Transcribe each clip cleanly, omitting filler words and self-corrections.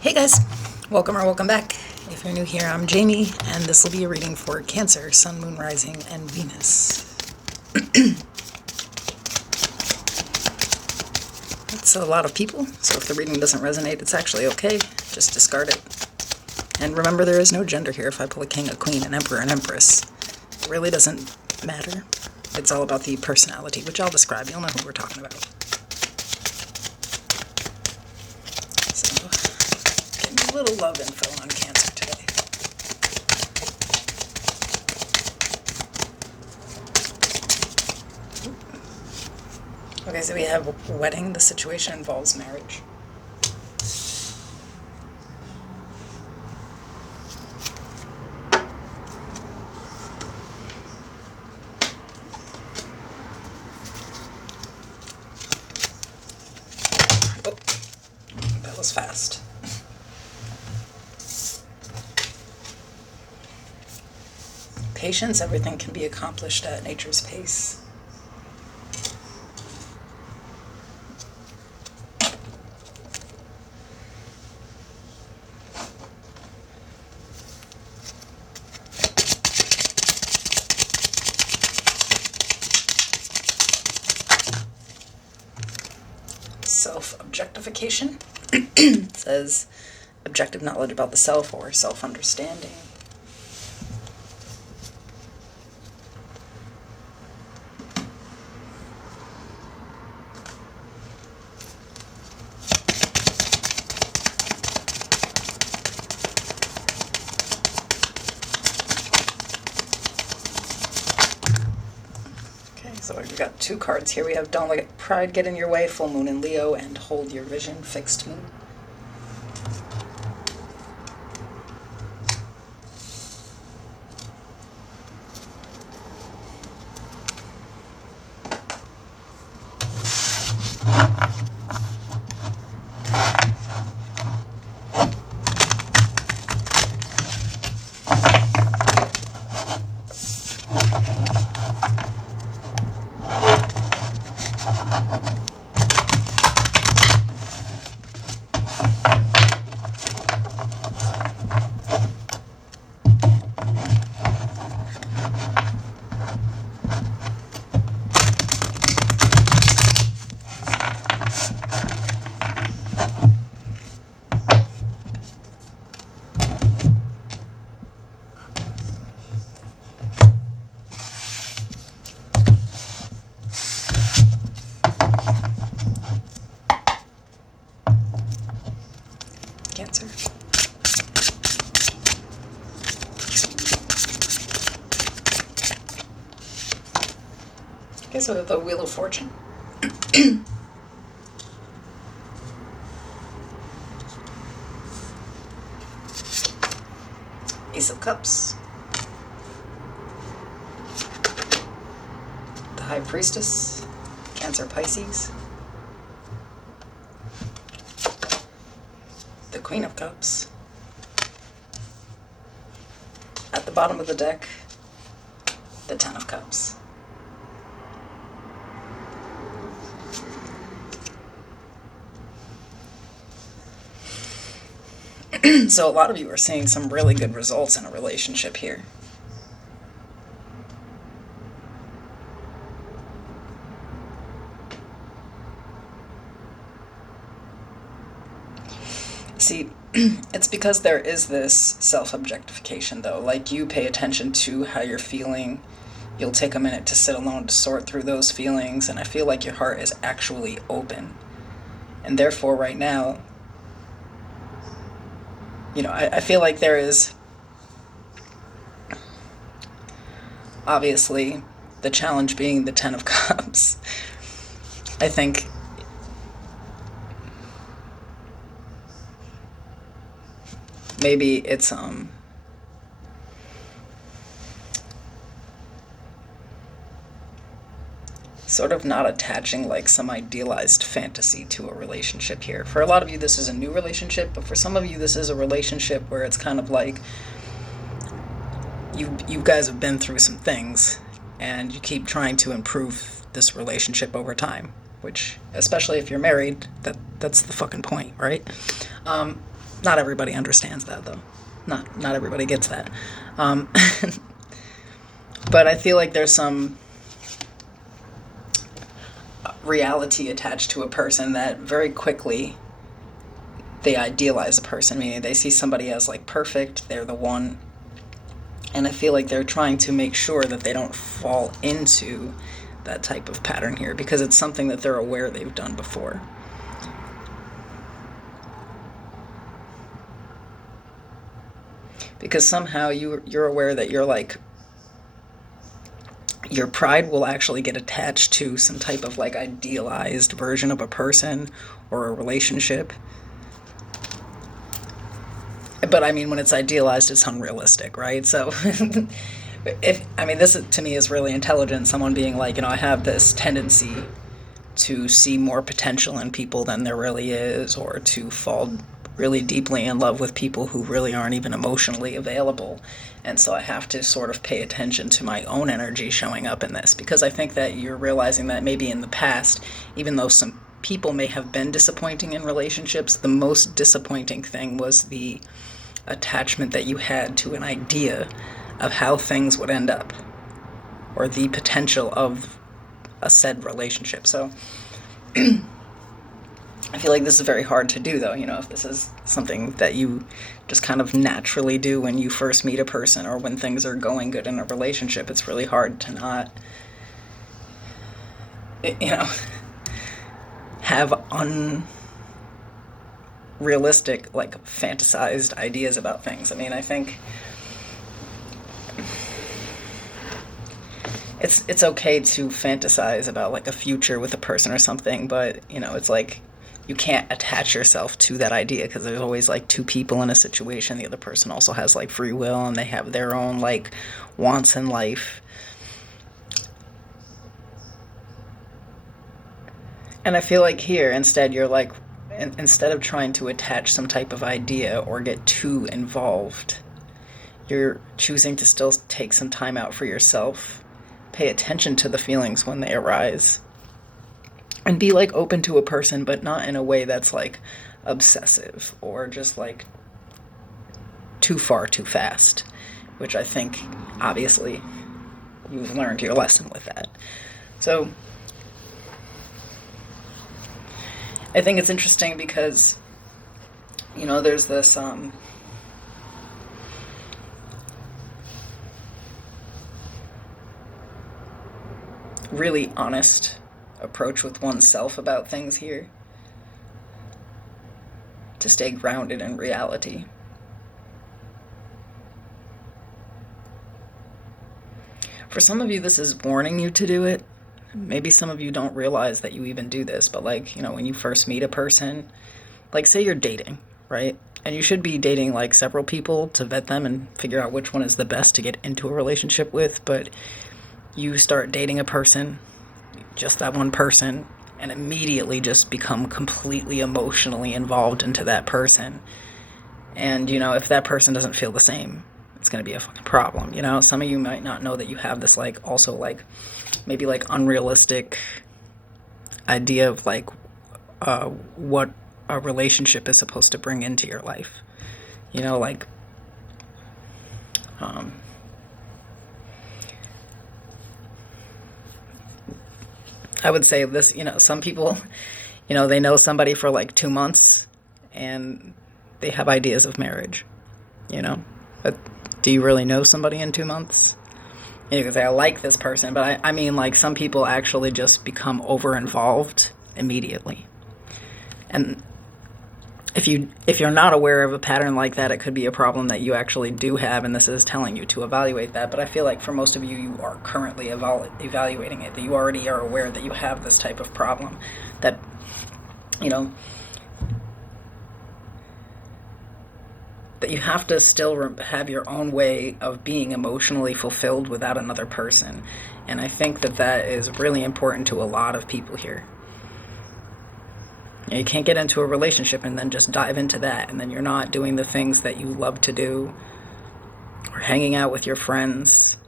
Hey guys, welcome or welcome back. If you're new here, I'm Jamie, and this will be a reading for Cancer, Sun, Moon, Rising, and Venus. It's a lot of people, so if the reading doesn't resonate, it's actually okay. Just discard it. And remember, there is no gender here. If I pull a king, a queen, an emperor, an empress, it really doesn't matter. It's all about the personality, which I'll describe. You'll know who we're talking about. So, getting a little love info on Cancer today. Okay, so we have wedding. The situation involves marriage. Oh, that was fast. Patience, everything can be accomplished at nature's pace. Self-objectification. It says objective knowledge about the self or self-understanding. So we've got two cards here. We have Don't Let Pride Get in Your Way, Full Moon in Leo, and Hold Your Vision, Fixed Moon. Cancer. Okay, so we have the Wheel of Fortune. Ace of Cups. The High Priestess. Cancer, Pisces. The Queen of Cups. At the bottom of the deck, the Ten of Cups. So a lot of you are seeing some really good results in a relationship here. See, it's because there is this self-objectification, though. Like, you pay attention to how you're feeling. You'll take a minute to sit alone to sort through those feelings, and I feel like your heart is actually open. And therefore, right now, I feel like there is obviously the challenge being the Ten of Cups. I think maybe it's sort of not attaching like some idealized fantasy to a relationship here. For a lot of you, this is a new relationship, but for some of you, this is a relationship where it's kind of like you guys have been through some things, and you keep trying to improve this relationship over time. Which, especially if you're married, that's the fucking point, right? Not everybody understands that, though. Not everybody gets that. Um, but I feel like there's some reality attached to a person that very quickly they idealize a person, meaning they see somebody as like perfect, they're the one. And I feel like they're trying to make sure that they don't fall into that type of pattern here because it's something that they're aware they've done before. Because somehow you're aware that you're like your pride will actually get attached to some type of like idealized version of a person or a relationship. But I mean, when it's idealized, it's unrealistic, right? So, if I mean, this to me is really intelligent. Someone being like, I have this tendency to see more potential in people than there really is, or to fall really deeply in love with people who really aren't even emotionally available. And so I have to sort of pay attention to my own energy showing up in this, because I think that you're realizing that maybe in the past, even though some people may have been disappointing in relationships, the most disappointing thing was the attachment that you had to an idea of how things would end up, or the potential of a said relationship. So I feel like this is very hard to do, though, if this is something that you just kind of naturally do when you first meet a person or when things are going good in a relationship. It's really hard to not, have unrealistic, like, fantasized ideas about things. I mean, I think it's okay to fantasize about, like, a future with a person or something, but, it's like you can't attach yourself to that idea because there's always like two people in a situation. The other person also has like free will and they have their own like wants in life. And I feel like here, instead, you're like, instead of trying to attach some type of idea or get too involved, you're choosing to still take some time out for yourself, pay attention to the feelings when they arise, and be like open to a person, but not in a way that's like obsessive or just like too far too fast, which I think obviously you've learned your lesson with that. So I think it's interesting because there's this really honest approach with oneself about things here to stay grounded in reality. For some of you, this is warning you to do it. Maybe some of you don't realize that you even do this, but like, when you first meet a person, like say you're dating, right? And you should be dating like several people to vet them and figure out which one is the best to get into a relationship with, but you start dating a person, just that one person, and immediately just become completely emotionally involved into that person. And, if that person doesn't feel the same, it's going to be a fucking problem. Some of you might not know that you have this, like, also, like, maybe, like, unrealistic idea of, like, what a relationship is supposed to bring into your life. Like, I would say this, some people, they know somebody for like 2 months and they have ideas of marriage, but do you really know somebody in 2 months? You can say, I like this person, but I mean, like, some people actually just become over-involved immediately. And if you're not aware of a pattern like that, it could be a problem that you actually do have, and this is telling you to evaluate that. But I feel like for most of you, you are currently evaluating it, that you already are aware that you have this type of problem, that, that you have to still have your own way of being emotionally fulfilled without another person. And I think that that is really important to a lot of people here. You can't get into a relationship and then just dive into that, and then you're not doing the things that you love to do or hanging out with your friends.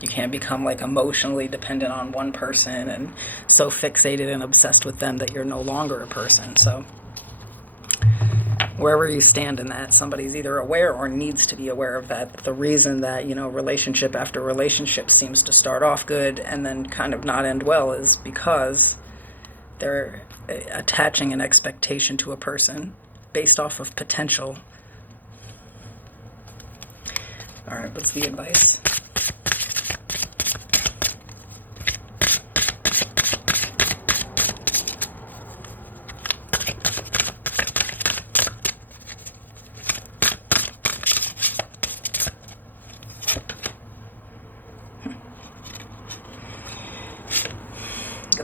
You can't become like emotionally dependent on one person and so fixated and obsessed with them that you're no longer a person. So Wherever you stand in that, somebody's either aware or needs to be aware of that. The reason that, relationship after relationship seems to start off good and then kind of not end well is because they're attaching an expectation to a person based off of potential. All right, what's the advice?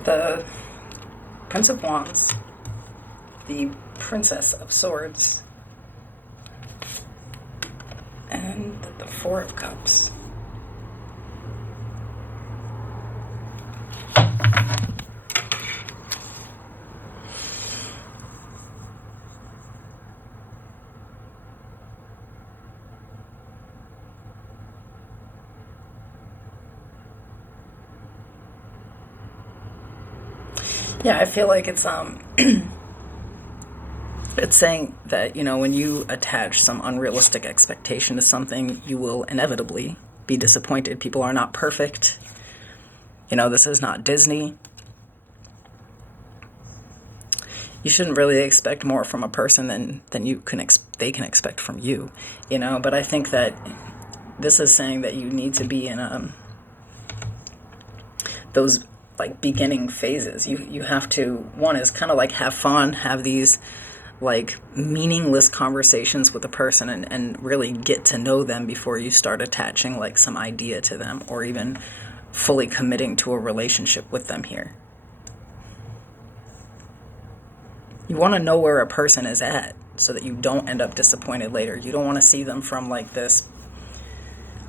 The Prince of Wands, the Princess of Swords, and the Four of Cups. Yeah, I feel like it's it's saying that, when you attach some unrealistic expectation to something, you will inevitably be disappointed. People are not perfect. This is not Disney. You shouldn't really expect more from a person than they can expect from you, but I think that this is saying that you need to be in those like beginning phases. You have to, one is kind of like have fun, have these like meaningless conversations with a person and really get to know them before you start attaching like some idea to them or even fully committing to a relationship with them here. You want to know where a person is at so that you don't end up disappointed later. You don't want to see them from like this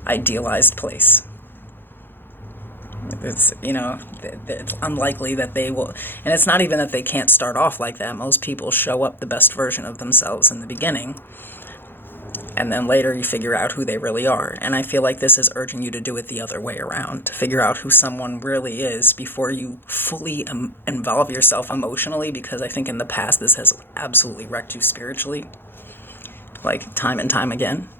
idealized place. It's, it's unlikely that they will, and it's not even that they can't start off like that. Most people show up the best version of themselves in the beginning, and then later you figure out who they really are. And I feel like this is urging you to do it the other way around, to figure out who someone really is before you fully involve yourself emotionally, because I think in the past this has absolutely wrecked you spiritually, like time and time again.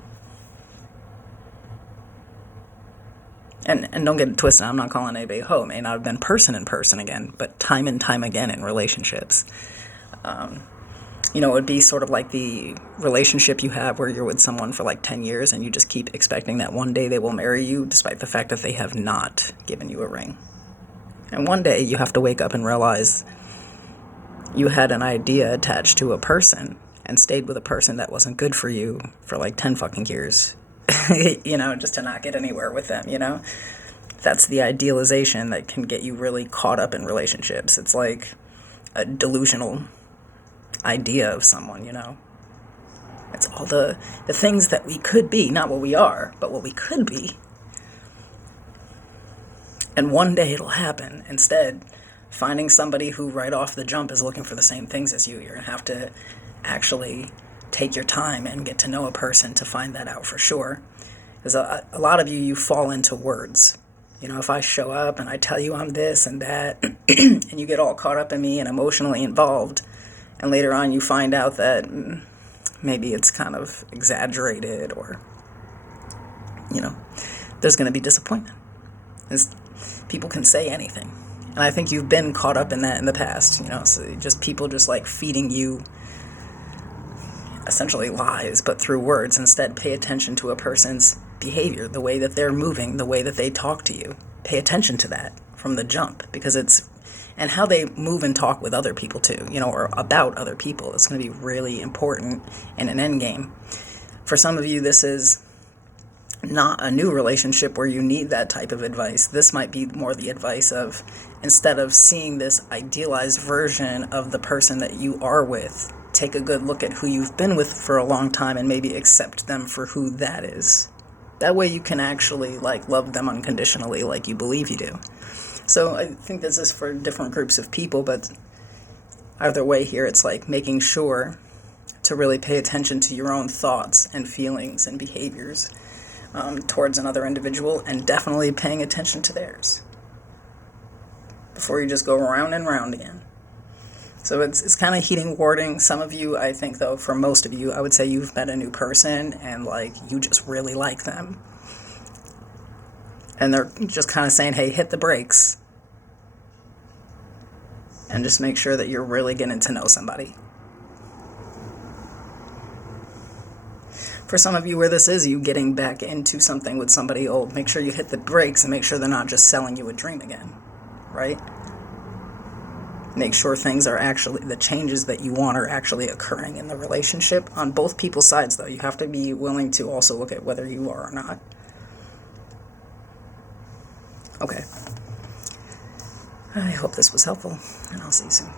And don't get it twisted, I'm not calling anybody a hoe. It may not have been person in person again, but time and time again in relationships. It would be sort of like the relationship you have where you're with someone for like 10 years and you just keep expecting that one day they will marry you, despite the fact that they have not given you a ring. And one day you have to wake up and realize you had an idea attached to a person and stayed with a person that wasn't good for you for like 10 fucking years. Just to not get anywhere with them, That's the idealization that can get you really caught up in relationships. It's like a delusional idea of someone, It's all the things that we could be, not what we are, but what we could be. And one day it'll happen. Instead, finding somebody who right off the jump is looking for the same things as you, you're going to have to actually take your time and get to know a person to find that out for sure. Because a lot of you fall into words. If I show up and I tell you I'm this and that, and you get all caught up in me and emotionally involved, and later on you find out that maybe it's kind of exaggerated or, there's going to be disappointment. People can say anything. And I think you've been caught up in that in the past, so just people just like feeding you essentially lies, but through words. Instead, pay attention to a person's behavior, the way that they're moving, the way that they talk to you. Pay attention to that from the jump, because and how they move and talk with other people too, or about other people. It's going to be really important in an end game. For some of you, this is not a new relationship where you need that type of advice. This might be more the advice of, instead of seeing this idealized version of the person that you are with, take a good look at who you've been with for a long time and maybe accept them for who that is. That way you can actually love them unconditionally like you believe you do. So I think this is for different groups of people, but either way here, it's like making sure to really pay attention to your own thoughts and feelings and behaviors towards another individual, and definitely paying attention to theirs before you just go round and round again. So it's kind of heating warding. Some of you, I think, though, for most of you, I would say you've met a new person and like you just really like them. And they're just kind of saying, hey, hit the brakes. And just make sure that you're really getting to know somebody. For some of you where this is you getting back into something with somebody old, make sure you hit the brakes and make sure they're not just selling you a dream again, right? Make sure things are actually, the changes that you want are actually occurring in the relationship on both people's sides, though. You have to be willing to also look at whether you are or not. Okay. I hope this was helpful, and I'll see you soon.